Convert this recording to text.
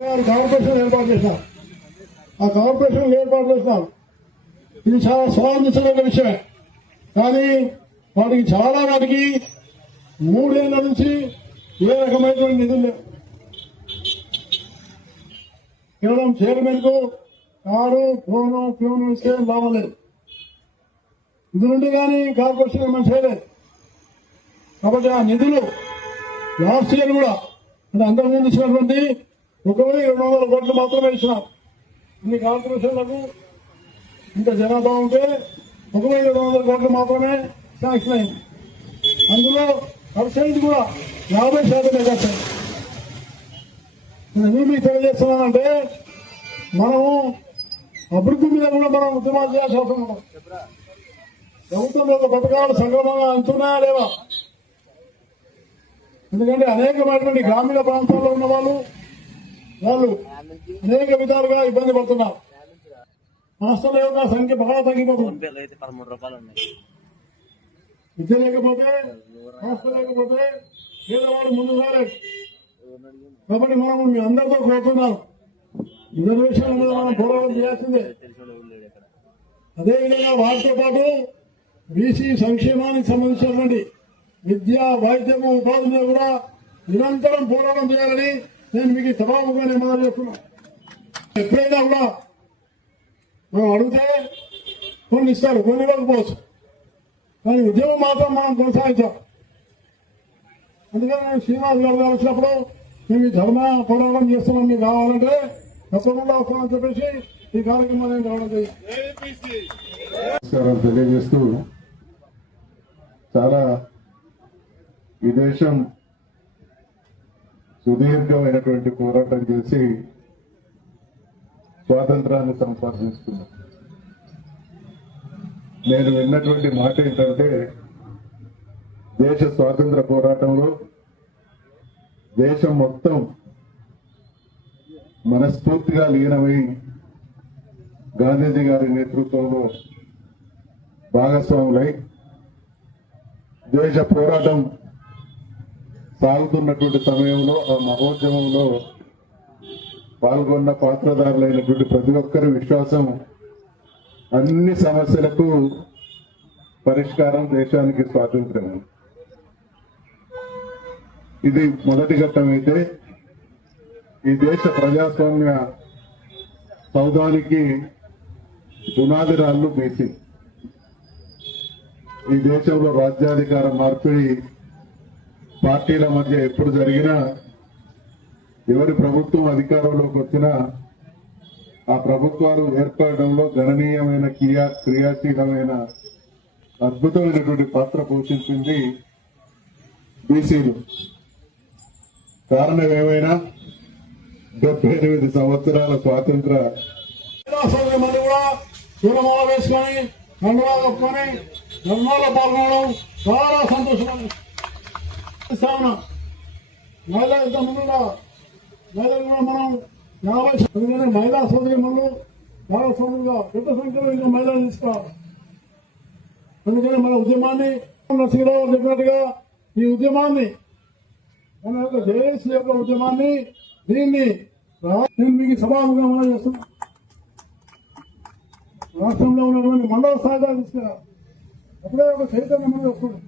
Corporation ఏర్పాటు చేశాం ఆ కార్పొరేషన్ ఏర్పాటు చేస్తాం ఇది చాలా స్వాగతించదగ్గ విషయమే. కానీ వాటికి చాలా వాటికి మూడేళ్ళ నుంచి ఏ రకమైనటువంటి నిధులు లేవు. కేవలం చైర్మన్కు కారు ఫోను ప్యూను ఇస్తే లాభం లేదు. ఇది నుండి కానీ కార్పొరేషన్ మనం చేయలేదు. కాబట్టి ఆ నిధులు లాస్ట్ ఇయర్ కూడా అంటే అంతకుముందు ఇచ్చినటువంటి ఒక రెండు వందల కోట్లు మాత్రమే ఇచ్చినాం ఇన్ని కార్పొరేషన్లకు ఇంత జనాభా ఉంటే ఒక రెండు వందల కోట్లు మాత్రమే శాంక్షన్ అయింది. అందులో పర్సెంట్ కూడా యాభై శాతమే కట్టాం నేను ఎందుకు మీకు తెలియజేస్తున్నానంటే మనము అభివృద్ధి మీద కూడా మనం ఉద్యమాలు చేయాల్సిన అవసరం ఉంది ప్రభుత్వంలో ఒక పథకాలు సక్రమంగా అంటున్నాయా లేవా? ఎందుకంటే అనేకమైనటువంటి గ్రామీణ ప్రాంతాల్లో ఉన్న వాళ్ళు వాళ్ళు అనేక విధాలుగా ఇబ్బంది పడుతున్నారు రాష్ట్రంలో యొక్క సంఖ్య బాగా తగ్గిపోతుంది. విద్య లేకపోతే రాష్ట్రం లేకపోతే పేదవాడు ముందు రాలేదు. కాబట్టి మనం మీ అందరితో కోరుతున్నాం. రిజర్వేషన్ల మీద మనం పోరాటం చేయాల్సిందే. అదేవిధంగా వాటితో పాటు బీసీ సంక్షేమానికి సంబంధించినటువంటి విద్య వైద్యము ఉపాధి మీద కూడా నిరంతరం పోరాటం చేయాలని నేను మీకు జవాబుగానే నిర్మాణం చెప్తున్నా ఎప్పుడైనా కూడా? మనం అడిగితే కొన్ని ఇస్తారు కొన్ని ఇవ్వకపోవచ్చు. కానీ ఉద్యమం మాత్రం మనం కొనసాగించాం అందుకని నేను శ్రీనివాస్ గారు గారు వచ్చినప్పుడు మేము ఈ ధర్మ పోరాటం చేస్తున్నాం మీకు కావాలంటే తప్పకుండా వస్తామని చెప్పేసి ఈ కార్యక్రమాన్ని రావడం నమస్కారం తెలియజేస్తూ చాలా ఈ దేశం సుదీర్ఘమైనటువంటి పోరాటం చేసి స్వాతంత్రాన్ని సంపాదించుకున్నాం. నేను విన్నటువంటి మాట ఏంటంటే దేశ స్వాతంత్ర పోరాటంలో దేశం మొత్తం మనస్ఫూర్తిగా లీనమై గాంధీజీ గారి నేతృత్వంలో భాగస్వాములై దేశ పోరాటం సాగుతున్నటువంటి సమయంలో ఆ మహోద్యమంలో పాల్గొన్న పాత్రదారులైనటువంటి ప్రతి ఒక్కరి విశ్వాసం అన్ని సమస్యలకు పరిష్కారం దేశానికి స్వాతంత్ర్యం ఇది మొదటి ఘట్టం అయితే ఈ దేశ ప్రజాస్వామ్య సౌధానికి పునాది రాళ్ళు బీసీ ఈ దేశంలో రాజ్యాధికార మార్పిడి పార్టీల మధ్య ఎప్పుడు జరిగినా ఎవరి ప్రభుత్వం అధికారంలోకి వచ్చినా ఆ ప్రభుత్వాలు ఏర్పడడంలో గణనీయమైన క్రియా క్రియాశీలమైన అద్భుతమైనటువంటి పాత్ర పోషించింది బీసీలు. కారణం ఏమైనా? డెబ్బై ఎనిమిది సంవత్సరాల స్వాతంత్ర మంది కూడా సూర్యమాల వేసుకొని కండువా కప్పుకొని ధర్మాల్లో పాల్గొనడం చాలా సంతోషం ఇస్తామన్నా మహిళా ఇంత ముందుగా మహిళలు కూడా మనం యాభై అందుకని మహిళా సోదరి మనులు చాలా సోదరుగా పెద్ద సంఖ్యలో ఇంకా మహిళలు తీసుకోవాలి అందుకనే మన ఉద్యమాన్ని నరసింహరావు చెప్పినట్టుగా ఈ ఉద్యమాన్ని మన యొక్క జేఏసీ యొక్క ఉద్యమాన్ని దీన్ని నేను మీకు సభాముఖంగా మనం చేస్తున్నాను రాష్ట్రంలో ఉన్నటువంటి మండల స్థాయిగా తీసుకురా. అప్పుడే ఒక చైతన్యం వస్తుంది.